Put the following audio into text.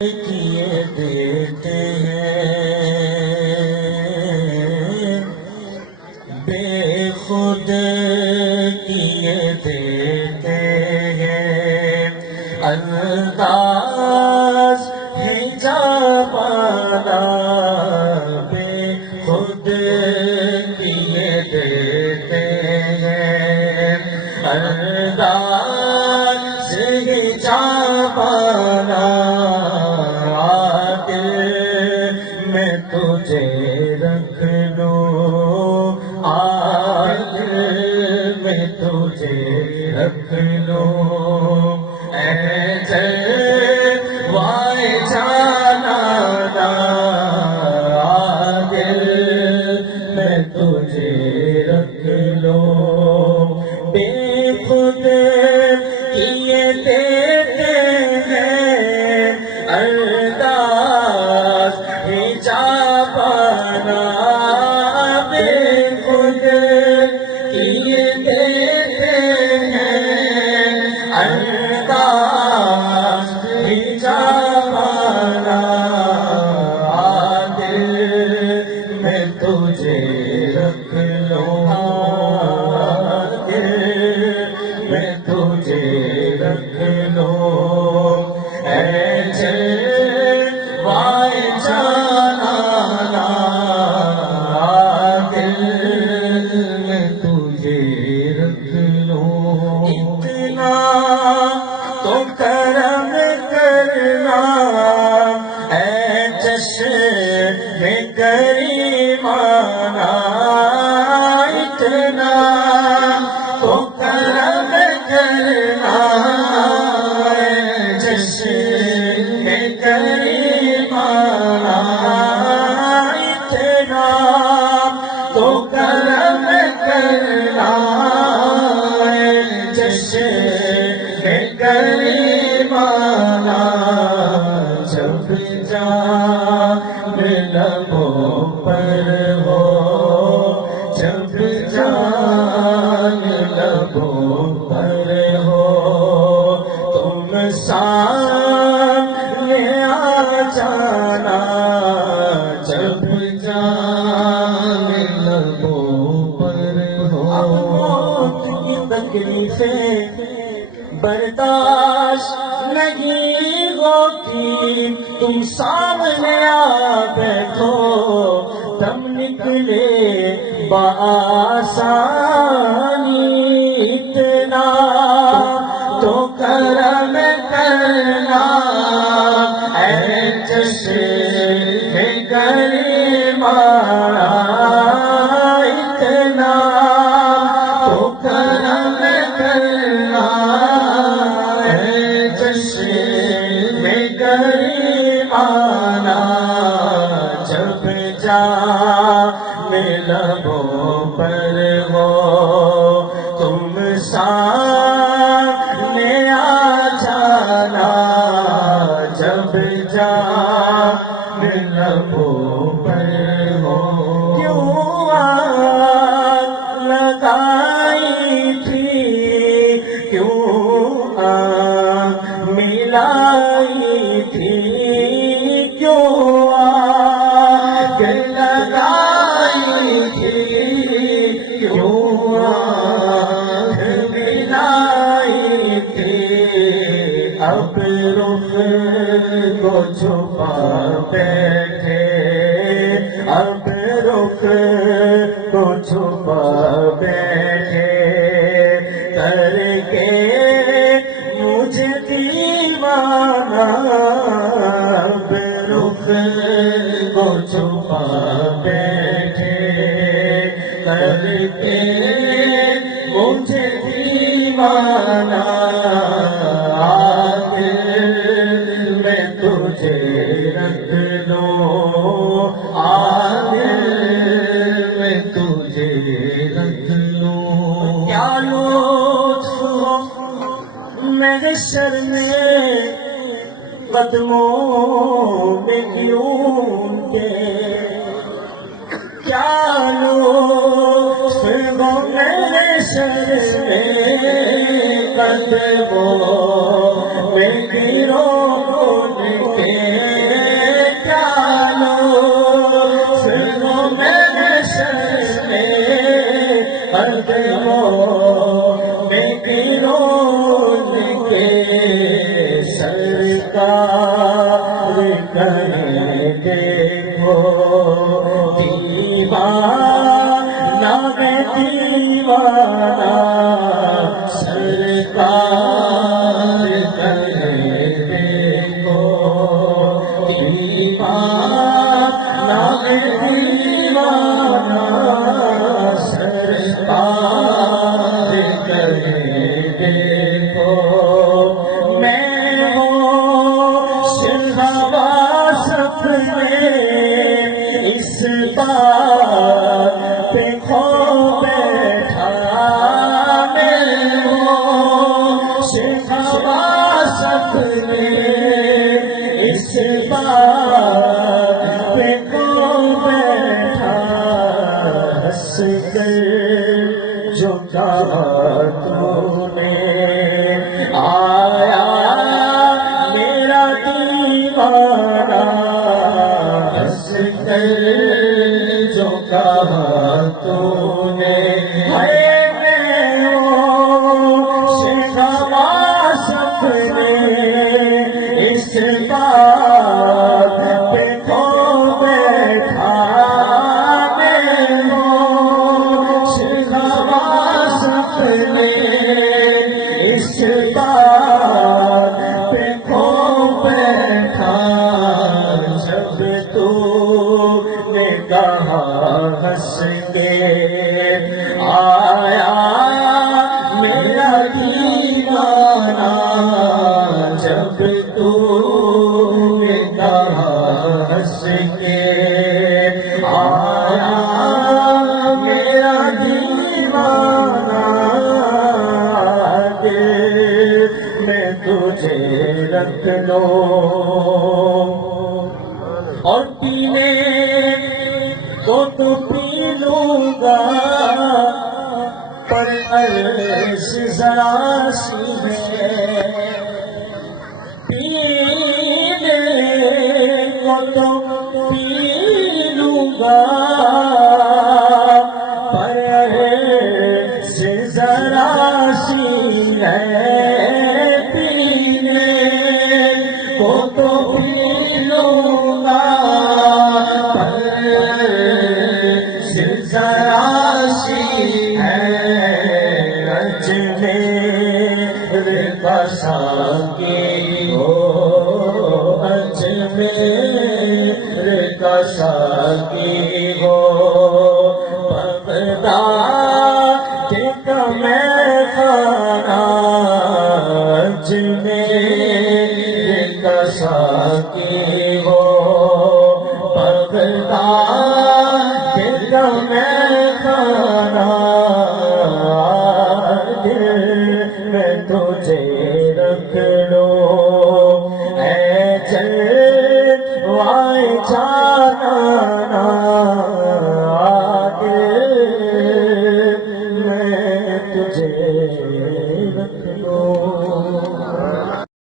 کیے دیتے ہیں بے خود کیے دیتے ہیں انداز ہے جانا بے خود کیے دیتے ہیں انداز ہے جانا میں تجھے رکھ لوں آج میں تجھے رکھ لوں اے جلوائے جانا آج میں تجھے رکھ لوں بے خود کیے دیتے ہیں انداز جانا بے خود کیے دیتے ہیں انداز جانا میں تجھے رکھ لوں میں تجھے رکھ لوں اے جلوائے جانا میں تجھے رکھ لوں اتنا تو کرم کرنا اے چشم کریمانہ اتنا تو کرم کرنا اے چشم کریمانہ اتنا تو کرم کرنا چشم کریمانہ جب جان لبوں پر ہو جب جان لبوں پر ہو تم سامنے آ جانا جب جان لبوں پر ہو موت کی تکلیفیں برداشت نہیں ہوتی تم سامنے آ بیٹھو دم نکلے بآسانی اتنا تو کرم کرنا اے چشم کریمانہ اتنا تو کرم کرنا اے چشم کریمانہ جب جان لبوں پر ہو تم سامنے آ جانا جب جان لبوں پر ہو کیوں آگ لگائی تھی کیوں آگ ملائی تھی کیوں آگ لگائی تھی کیوں آگ ملائی تھی اب رخ کو چھپا بیٹھے اب رخ کو چھپا بیٹھے کر کے مجھے دیوانہ اب رخ کو چھپا بیٹھے کر کے مجھے دیوانہ میں تجھے رکھ لوں آج میں تجھے رکھ لوں کیا لطف ہو محشر میں قدموں میں کیوں کے کیا لطف ہو محشر میں قدموں میں گرو کے کہیں دیکھو دیوانہ میں دیوانہ سرکار کہیں دیکھو دیوانہ میں دیوانہ سرکار کہیں دیکھو میں ہوں سلوا سپنے اس بات پہ کھو بیٹھا میں ہوں سلوا سپنے اس بات پہ کھو بیٹھا ہنس کر جو کہا تو نے آیا میرا دیوانہ ہنس کر جو کہا تو نے شکوا سپنے اس بات پہ کھو بیٹھا میں شکوا سپنے اس بات پہ کھو بیٹھا جب تو نے کہا ہنس کے آیا میرا دیوانہ جب تو نے کہا ہنس کے آیا میرا دیوانہ میں تجھے رکھ لوں اور پینے کو تو پی لوں گا پر عرش ذرا سی ہے پینے کو تو پی لوں گا پر عرش ذرا سی ہے پینے کو تو پی لوں گا پر عرش ذرا سی ہے اجمیر کا ساقی ہو اجمیر کا ساقی ہو بغداد کا میخانہ اجمیر کا ساقی ہو بغداد کا میخانہ میں تجھے رکھ لوں اے جلوائے جانا